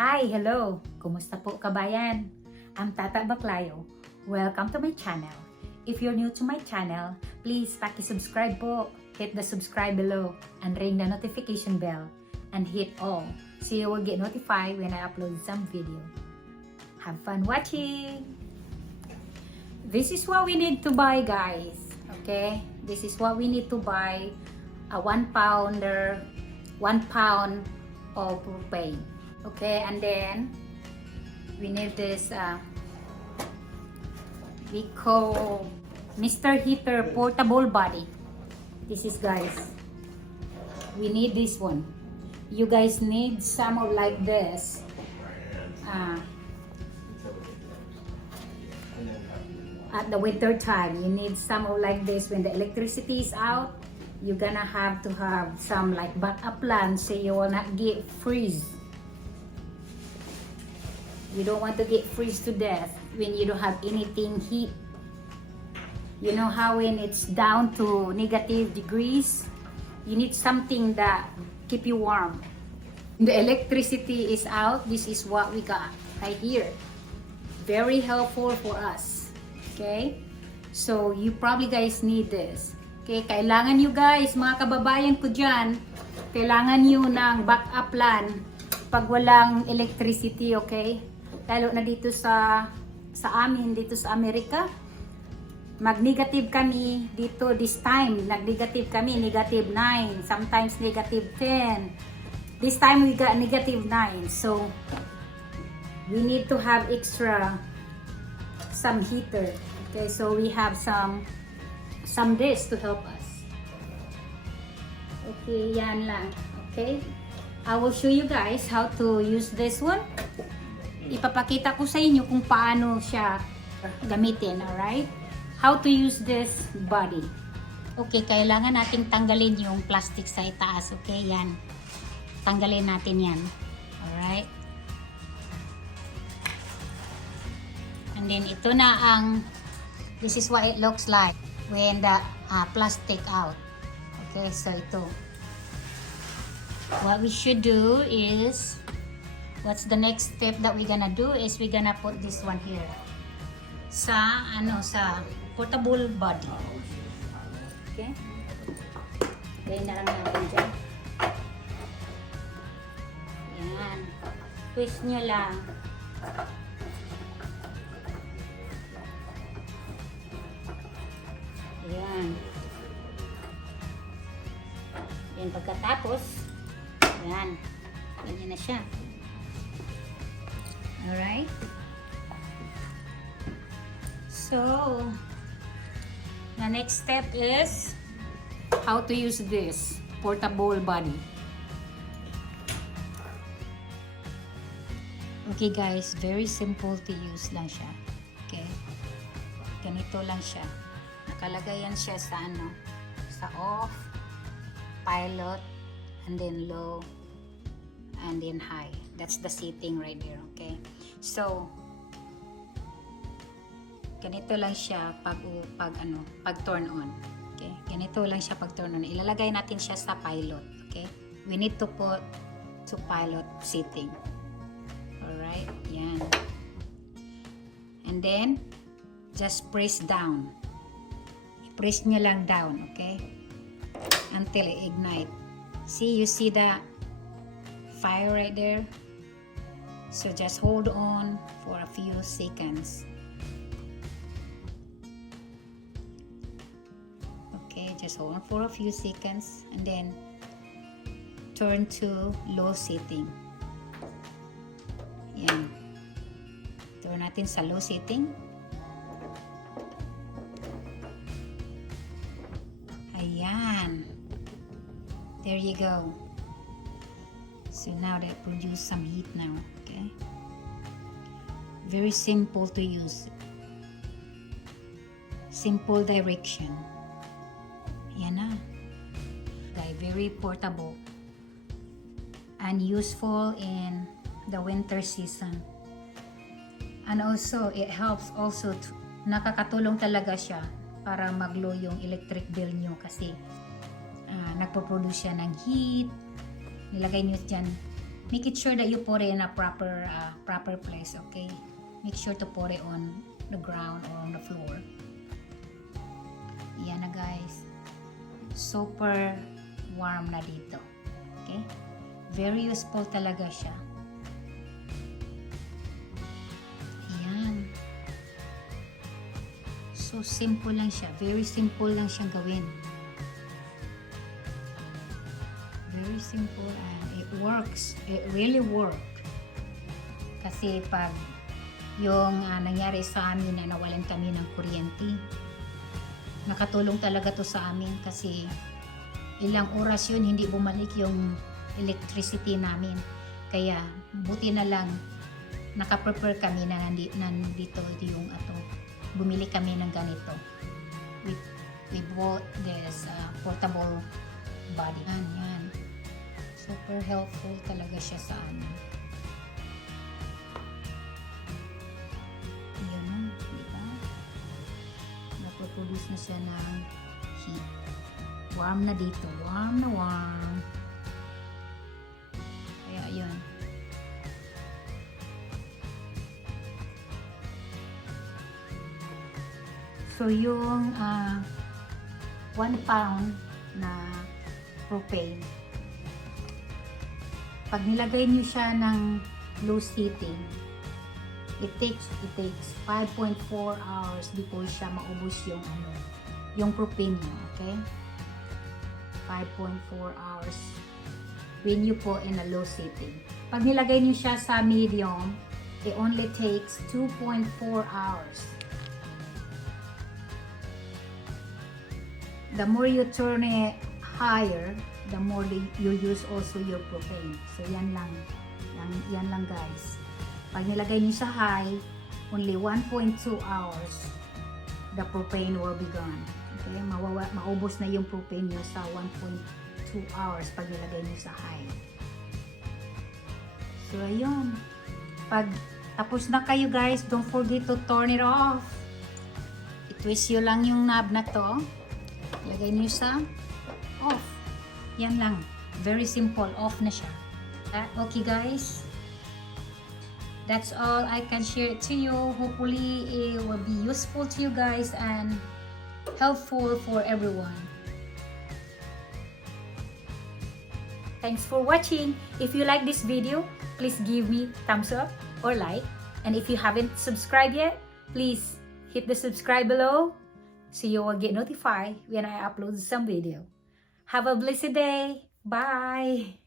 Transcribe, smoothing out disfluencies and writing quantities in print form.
Hi, hello! Kumusta po kabayan? I'm Tata Baclayo. Welcome to my channel. If you're new to my channel, please paki-subscribe po. Hit the subscribe below and ring the notification bell and hit all so you will get notified when I upload some video. Have fun watching! This is what we need to buy, guys. Okay? This is what we need to buy. A 1 pound of propane. Okay, and then we need this we call Mr. Heater portable body. This is, guys, we need this one. You guys need some of like this at the winter time. You need some of like this when the electricity is out. You're gonna have to have some like backup plan so you will not get freeze. You don't want to get freeze to death when you don't have anything heat. You know how when it's down to negative degrees, you need something that keep you warm. The electricity is out. This is what we got right here. Very helpful for us. Okay? So you probably guys need this. Okay? Kailangan nyo guys, mga kababayan ko dyan, kailangan nyo ng backup plan pag walang electricity, okay? Lalo na dito sa amin, dito sa Amerika. Mag-negative kami dito this time. Nag-negative kami, negative 9. Sometimes negative 10. This time we got negative 9. So, we need to have extra some heater. Okay, so we have some this to help us. Okay, yan lang. Okay? I will show you guys how to use this one. Ipapakita ko sa inyo kung paano siya gamitin, alright? How to use this body. Okay, kailangan nating tanggalin yung plastic sa itaas, okay? Yan. Tanggalin natin yan. Alright? And then ito na ang, this is what it looks like when the plastic out. Okay, so ito. What we should do is, what's the next step that we're gonna do is we're gonna put this one here sa sa portable body. Okay? Gawin na lang natin dyan. Yan. Twist nyo lang. Yan. Yan, pagkatapos, yan. Ganyan na siya. Alright? So, the next step is how to use this portable body. Okay guys, very simple to use lang siya. Okay? Ganito lang siya. Nakalagay yan siya sa sa off, pilot, and then low, and then high. That's the setting right there, okay? So, ganito lang siya pag turn on. Okay? Ganito lang siya pag turn on. Ilalagay natin siya sa pilot, okay? We need to put to pilot setting. Alright? Yan. And then, just press down. Press nyo lang down, okay? Until it ignite. See, you see the fire right there? So just hold on for a few seconds. Okay, just hold on for a few seconds and then turn to low setting. Yan. Turn natin sa low setting. Ayan. There you go. So now that produce some heat now, okay? Very simple to use. Simple direction. Yan na. Okay, very portable and useful in the winter season. And also, it helps also to, nakakatulong talaga siya para mag-low yung electric bill nyo kasi nagpo-produce siya ng heat. Nilagay nyo dyan Make it sure that you put it in a proper place, okay? Make sure to put it on the ground or on the floor. Yan na guys. Super warm na dito. Okay? Very useful talaga siya. Yan. So simple lang siya. Very simple lang siyang gawin. Very simple and it works. It really works. Kasi pag yung nangyari sa amin na nawalan kami ng kuryente, nakatulong talaga to sa amin kasi ilang oras yun hindi bumalik yung electricity namin. Kaya buti na lang nakaprepare kami na nandito yung bumili kami ng ganito. We bought this portable body. Yan. Super helpful talaga siya sa amin. Yan na, diba? Napoproduce na siya ng heat. Warm na dito. Warm na warm. Kaya yun. So yung 1 pound na propane, pag nilagay niyo siya ng low heating, it takes 5.4 hours before siya maubos yung propane niyo, okay? 5.4 hours when you put in a low heating. Pag nilagay niyo siya sa medium, it only takes 2.4 hours. The more you turn it higher, the more you use also your propane. So yan lang guys. Pag nilagay niyo sa high, only 1.2 hours the propane will be gone. Okay, maubos na yung propane niyo sa 1.2 hours pag nilagay niyo sa high. So ayun. Pag tapos na kayo guys, don't forget to turn it off. I-twist nyo lang yung knob na to. Lagay niyo sa off. Yan lang. Very simple. Off na siya. Okay guys. That's all I can share it to you. Hopefully it will be useful to you guys and helpful for everyone. Thanks for watching. If you like this video, please give me thumbs up or like. And if you haven't subscribed yet, please hit the subscribe below so you will get notified when I upload some video. Have a blessed day. Bye.